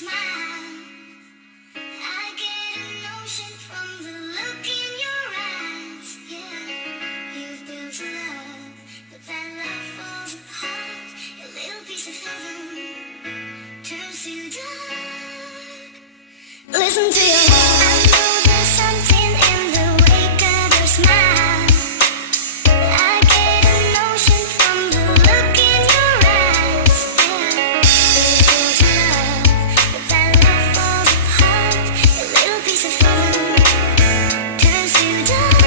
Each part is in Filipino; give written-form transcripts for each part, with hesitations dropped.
smile. I get a notion from the look in your eyes. Yeah, you've built a love, but that love falls apart. A little piece of heaven turns to dark. Listen to your heart. I know there's something in the wake of your smile. I get a notion from the look in your eyes. Yeah, you've built a love, but that love falls apart. A little piece of heaven turns to dark.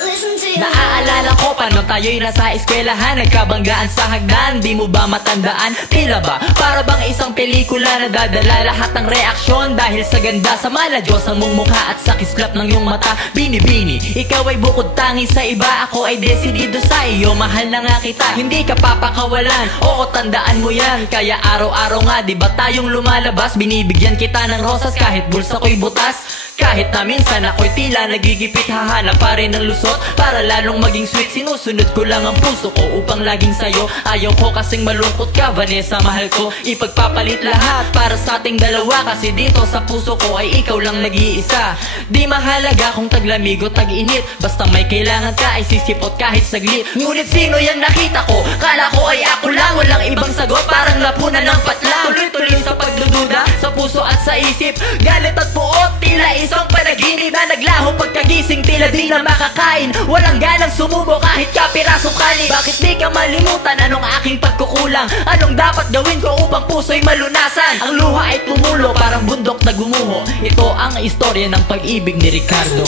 Listen to your heart. Naaalala ko paano tayo'y nasa eskwelahan, nagkabanggaan sa hagdan. Di mo ba matandaan? Tila ba? Para bang isang pelikula na dadala lahat ng reaksyon dahil sa ganda, sa mala Diyos ang mong mukha at sa kislap ng iyong mata. Bini-bini, ikaw ay bukod tangi sa iba, ako ay desidido sa iyo. Mahal na nga kita, hindi ka papakawalan. Oo, tandaan mo yan. Kaya araw-araw nga, di ba tayong lumalabas? Binibigyan kita ng rosas kahit bulsa ko'y butas. Kahit na minsan ako'y tila nagigipit, hahanap pa rin ng lusot para lalong maging sweet. Sinusunod ko lang ang puso ko upang laging sayo. Ayaw ko kasing malungkot ka, Vanessa, mahal ko. Ipagpapalit lahat para sa ating dalawa, kasi dito sa puso ko ay ikaw lang nag-iisa. Di mahalaga kung taglamig o tag-init, basta may kailangan ka ay sisipot kahit saglit. Ngunit sino yan nakita ko? Kala ko ay ako lang, walang ibang sagot, parang lapunan ng patlang. Tuloy-tuloy sa pagdududa, sa puso at sa isip. Galit at puot, tila isang panaginip na naglaho pagkagising, tila di na makakain. Walang ganang sumubo kahit kapirasong kanin. Bakit di ka malimutan anong aking pagkukulang? Anong dapat gawin ko upang puso'y malunasan? Ang luha ay tumulo parang bundok na gumuho. Ito ang istorya ng pag-ibig ni Ricardo.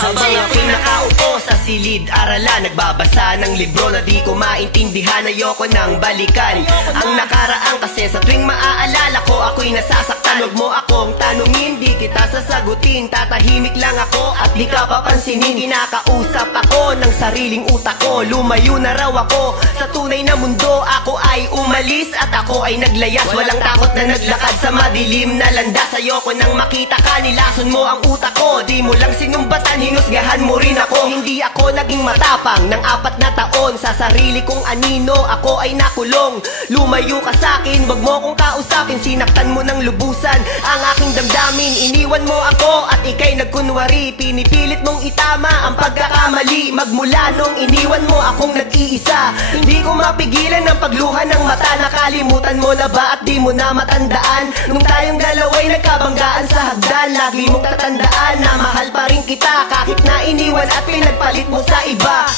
Habang ako'y nakaupo sa silid aralan, nagbabasa ng libro na di ko maintindihan, ayoko nang balikan ang nakaraan, kasi sa tuwing maaalala ko ako'y nasasaktan. Huwag mo akong tanungin, di kita sasagutin, tatahimik lang ako at di ka papansinin. Kinakausap ako ng sariling utak ko, lumayo na raw ako sa tunay na mundo. Ako ay umalis at ako ay naglayas, walang takot na naglakad sa madilim na landas. Ayoko nang makita ka, nilason mo ang utak ko, di mo lang sinumbatan, hinusgahan mo rin ako. Hindi ako naging matapang ng 4 na taon, sa sarili kong anino ako ay nakulong. Lumayo ka sa'kin, wag mo kong kausapin, sinaktan mo ng lubusan ang aking damdamin. Iniwan mo ako at ika'y nagkunwari, pinipilit mong itama ang pagkakamali. Magmula nung iniwan mo akong nag-iisa, hindi ko mapigilan ang pagluha ng mata. Nakalimutan mo na ba at di mo na matandaan nung tayong dalawa'y nagkabanggaan sa hagdan? Lagi mong tatandaan na mahal pa rin kita kahit na iniwan at pinagpalit mo sa iba.